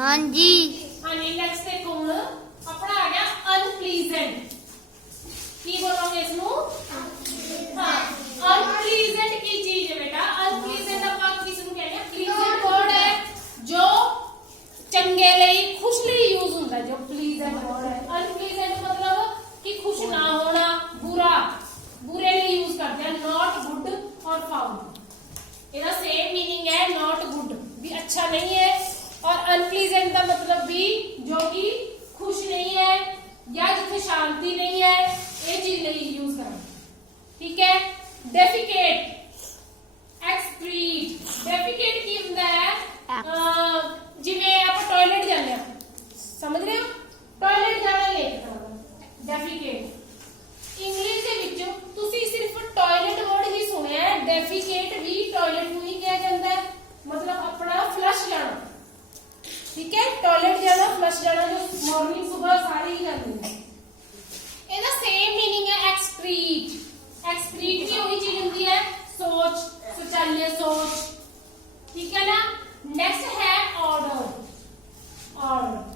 हाँ जी हाँ जी नेक्स्ट देखो अपना आ गया अनप्लीजेंट की बोलोगे इसमें हाँ अनप्लीजेंट की चीज़ है बेटा अनप्लीजेंट अब आप किसी को कहेंगे प्लीजेंट वर्ड है जो चंगे ले खुश ले यूज़ होता है जो प्लीजेंट वर्ड है अनप्लीजेंट मतलब कि खुश ना होना बुरा बुरे ले यूज़ करते हैं नॉट गुड और फाउल इधर सेम मीनिंग है नॉट गुड भी अच्छा नहीं है और अनप्लीजेंट का मतलब भी जो कि खुश नहीं है या जिसे शांति नहीं है ये चीज़ नहीं यूज़ करना। ठीक है? डेफिकेट एक्सप्रीट डेफिकेट की है ਠੀਕ ਹੈ ਟਾਇਲਟ ਜਾਣਾ ਫਲਸ਼ ਜਾਣਾ ਜੋ ਮਾਰਨਿੰਗ ਸਵੇਰ ਸਾਰੇ ਹੀ ਜਾਂਦੇ ਨੇ ਇਹਦਾ ਸੇਮ मीनिंग ਹੈ ਐਕਸਕ੍ਰੀਟ ਐਕਸਕ੍ਰੀਟ ਵੀ ਉਹੀ ਚੀਜ਼ ਹੁੰਦੀ ਹੈ ਸੋਚ ਸੁਚਾਲਿਆ ਸੋਚ ਠੀਕ ਹੈ ਨਾ ਨੈਕਸਟ ਹੈ ਆਰਡਰ ਆਰਡਰ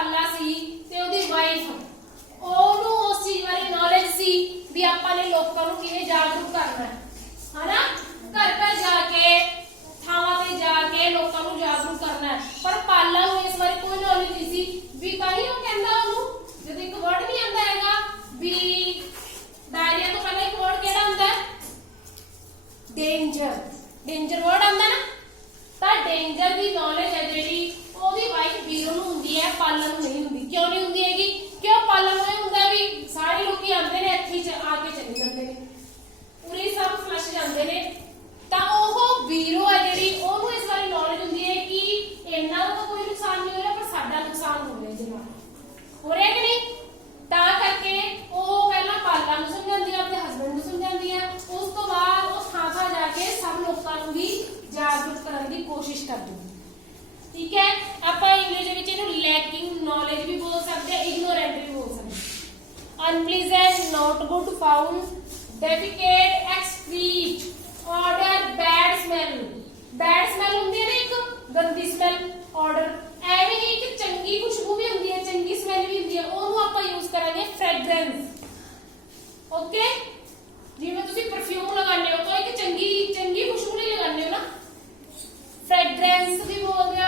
ਪਾਲਾ ਸੀ ਤੇ ਉਹਦੀ ਵਾਈਫ ਉਹਨੂੰ ਉਸ ਚੀਜ਼ ਬਾਰੇ ਨੌਲੇਜ ਸੀ ਵੀ ਆਪਾਂ ਨੇ ਲੋਕਾਂ ਨੂੰ ਕਿਵੇਂ ਜਾਗਰੂਕ ਕਰਨਾ ਹੈ ਹਨਾ ਫਲਸ਼ ਨੇ। ਤਾਂ ਉਹ ਵੀਰੋ ਹੈ ਜਿਹੜੀ, ਉਹਨੂੰ ਇਸ ਬਾਰੇ ਨੌਲੇਜ ਹੁੰਦੀ ਹੈ ਕਿ ਇਹਨਾਂ ਦਾ ਕੋਈ ਨੁਕਸਾਨ ਨਹੀਂ ਹੋ ਰਿਹਾ, ਪਰ ਸਾਡਾ ਨੁਕਸਾਨ ਹੋ ਰਿਹਾ ਇਹਦੇ ਹੋ ਰਿਹਾ ਕਿ ਨਹੀਂ? ਤਾਂ ਕਰਕੇ ਉਹ ਪਹਿਲਾਂ ਪਾਲਾ ਨੂੰ ਸਮਝਾਉਂਦੀ ਹੈ ਆਪਣੇ ਹਸਬੰਡ ਨੂੰ ਸਮਝਾਉਂਦੀ ਹੈ ਉਸ ਤੋਂ ਬਾਅਦ ਉਹ ਥਾਂ ਥਾਂ ਜਾ ਕੇ ਸਭ ਲੋਕਾਂ ਨੂੰ ਵੀ ਜਾਗਰੂਕ ਕਰਨ ਦੀ ਕੋਸ਼ਿਸ਼ ਕਰਦੀ ਹੈ ਠੀਕ ਹੈ? ਆਪਾਂ ਇੰਗਲਿਸ਼ ਵਿੱਚ ਇਹਨੂੰ ਲੈਕਿੰਗ ਨੌਲੇਜ ਵੀ ਬੋਲ ਸਕਦੇ ਹਾਂ ਇਗਨੋਰੈਂਟ ਵੀ ਬੋਲ ਸਕਦੇ। ਹਾਂ unpleasant, not good found defecate excrete order bad smell bad smell ਹੁੰਦੀ ਹੈ ਨਾ ਇੱਕ ਗੰਦੀ ਸਮੈਲ ਆਰਡਰ ਐਵੇਂ ਹੀ ਇੱਕ ਚੰਗੀ ਖੁਸ਼ਬੂ ਵੀ ਹੁੰਦੀ ਹੈ ਚੰਗੀ ਸਮੈਲ ਵੀ ਹੁੰਦੀ ਹੈ ਉਹਨੂੰ ਆਪਾਂ ਯੂਜ਼ ਕਰਾਂਗੇ ਫ੍ਰੈਗਰੈਂਸ ਓਕੇ ਜਿਵੇਂ ਤੁਸੀਂ ਪਰਫਿਊਮ ਲਗਾਉਂਦੇ ਹੋ ਤਾਂ ਇੱਕ ਚੰਗੀ ਚੰਗੀ ਖੁਸ਼ਬੂ ਲਈ ਲਗਾਉਂਦੇ ਹੋ ਨਾ ਫ੍ਰੈਗਰੈਂਸ ਵੀ ਬੋਲਦੇ